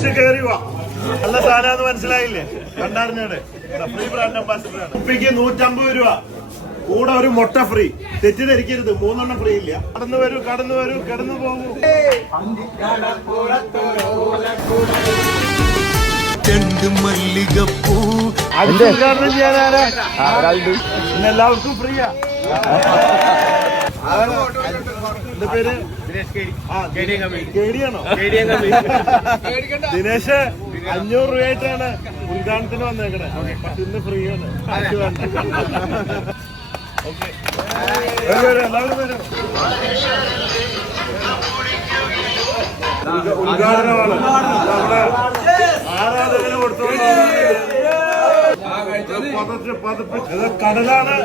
അടിച്ചു കയറി വാ. നല്ല സാധനം മനസ്സിലായില്ലേ? കണ്ടാറിഞ്ഞോട് ഫ്രീ ബ്രാൻഡ് അംബാസിഡർ ആണ്. കുപ്പിക്ക് നൂറ്റമ്പത് രൂപ. കൂടെ ഒരു മുട്ട ഫ്രീ തെറ്റിദ്ധരിക്കരുത്. മൂന്നെണ്ണം ഫ്രീ ഇല്ല. കടന്നു വരൂ കടന്നു വരൂ കടന്നു പോകൂ. ഉദ്ഘാടനം ചെയ്യാനാരാ? എല്ലാവർക്കും ഫ്രീയാ എന്റെ പേര്? ദിനേശ് അഞ്ഞൂറ് രൂപയായിട്ടാണ് ഉദ്ഘാടനത്തിന് വന്നേക്കണേ. പക്ഷെ ഇന്ന് ഫ്രീ ആണ്. എല്ലാവരും വരും ഉദ്ഘാടനമാണ്. പതച്ച് പതപ്പിച്ച്. ഇത് കടലാണ്.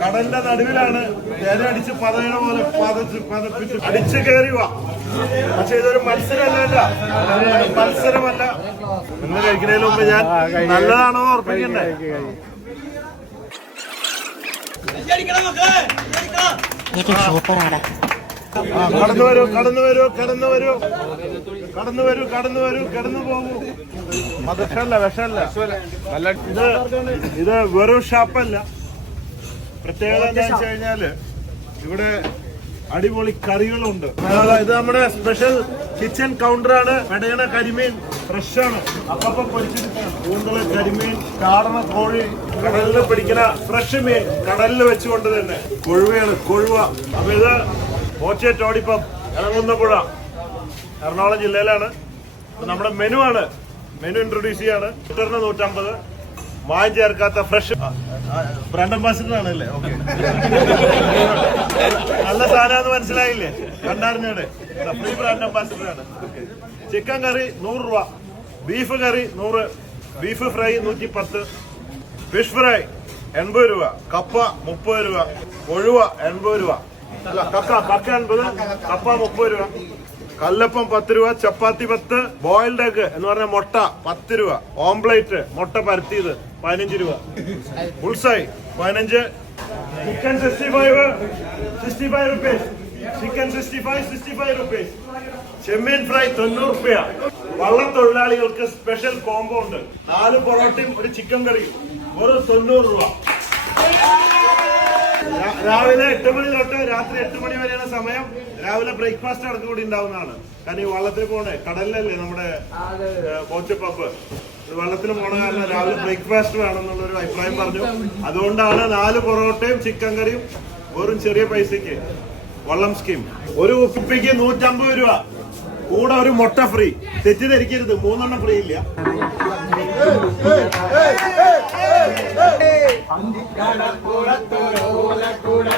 കടലിന്റെ നടുവിലാണ്. നേരെ അടിച്ച് പതയണ പോലെ പതച്ച് പതപ്പിച്ച് അടിച്ച് കയറി പക്ഷെ ഇതൊരു മത്സരമല്ല മത്സരമല്ല. നിങ്ങൾ കഴിക്കുന്നതിന് മുമ്പ് ഞാൻ നല്ലതാണോ സൂപ്പറാണ്. ആ, കടന്നു വരൂ കടന്നു വരൂ കടന്നു വരൂ. കടന്നു വരൂ കടന്നു വരൂ കടന്നു പോകൂ. മതക്ഷല്ല വിഷമല്ല. ഇത് ഇത് വെറും ഷാപ്പല്ല. പ്രത്യേകത എന്താ വെച്ച് കഴിഞ്ഞാൽ ഇവിടെ അടിപൊളി കറികളുണ്ട്. ഇത് നമ്മുടെ സ്പെഷ്യൽ കിച്ചൺ ആണ്. പെടയണ കരിമീൻ ഫ്രഷ് ആണ്. അപ്പപ്പം പൊരിച്ചെടുക്കാണ് കൂന്തൾ കരിമീൻ കാടണ കോഴി കടലിൽ പിടിക്കുന്ന ഫ്രഷ് മീൻ കടലിൽ വെച്ചുകൊണ്ട് തന്നെ. കൊഴുവയാണ് കൊഴുവ. അപ്പൊ ഇത് ഓച്ചേറ്റോടിപ്പം ഇറങ്ങുന്നപ്പുഴ എറണാകുളം ജില്ലയിലാണ്. നമ്മുടെ മെനു ആണ്. മെനു ഇൻട്രൊഡ്യൂസ് ചെയ്യാണ്. ലിറ്ററിന് നൂറ്റമ്പത്. മായം ചേർക്കാത്ത ഫ്രഷ് ബ്രാൻഡ് അംബാസിഡർ ആണല്ലേ? ഓക്കെ നല്ല സാധനം മനസ്സിലായില്ലേ? കണ്ടറിഞ്ഞോട്? ഫ്രീ ബ്രാൻഡ് അംബാസിഡർ ആണ്. ചിക്കൻ കറി നൂറ് രൂപ. ബീഫ് കറി നൂറ്. ബീഫ് ഫ്രൈ നൂറ്റി പത്ത് ഫിഷ് ഫ്രൈ എൺപത് രൂപ. കപ്പ മുപ്പത് രൂപ. ഒഴുവ എൺപത് രൂപ. കക്ക. കക്ക എൺപത്. കപ്പ മുപ്പത് രൂപ. കല്ലപ്പം പത്ത് രൂപ ചപ്പാത്തി പത്ത് ബോയിൽഡ് എഗ് എന്ന് പറഞ്ഞ മുട്ട പത്ത് രൂപ. ഓംപ്ലേറ്റ് മുട്ട പരത്തിയത് പതിനഞ്ച് രൂപ. ഉൾസായി പതിനഞ്ച്. Chicken sixty five sixty five rupees chicken sixty five sixty five rupees ചെമ്മീൻ ഫ്രൈ തൊണ്ണൂറ് റുപ്യ. വള്ളത്തൊഴിലാളികൾക്ക് സ്പെഷ്യൽ കോംബോ ഉണ്ട്. നാല് പൊറോട്ടയും ഒരു ചിക്കൻ കറിയും. വെറും തൊണ്ണൂറ് രൂപ. രാവിലെ എട്ട് മണി തൊട്ട് രാത്രി എട്ട് മണി വരെയാണ് സമയം രാവിലെ ബ്രേക്ക്ഫാസ്റ്റ് അടക്കം കൂടി ഉണ്ടാവുന്നതാണ് കാരണം ഈ വള്ളത്തിൽ പോണേ കടലിലല്ലേ നമ്മുടെ കോച്ച് പമ്പ് വെള്ളത്തിൽ പോണ കാരണം രാവിലെ ബ്രേക്ക്ഫാസ്റ്റ് വേണം എന്നുള്ളൊരു അഭിപ്രായം പറഞ്ഞു അതുകൊണ്ടാണ് നാല് പൊറോട്ടയും ചിക്കൻ കറിയും വെറും ചെറിയ പൈസക്ക് വള്ളം സ്കീം ഒരു കുപ്പിക്ക് നൂറ്റമ്പത് രൂപ കൂടെ ഒരു മുട്ട ഫ്രീ തെറ്റിദ്ധരിക്കരുത് മൂന്നെണ്ണം ഫ്രീ ഇല്ല அந்தி கடற்புறத்தோட கூட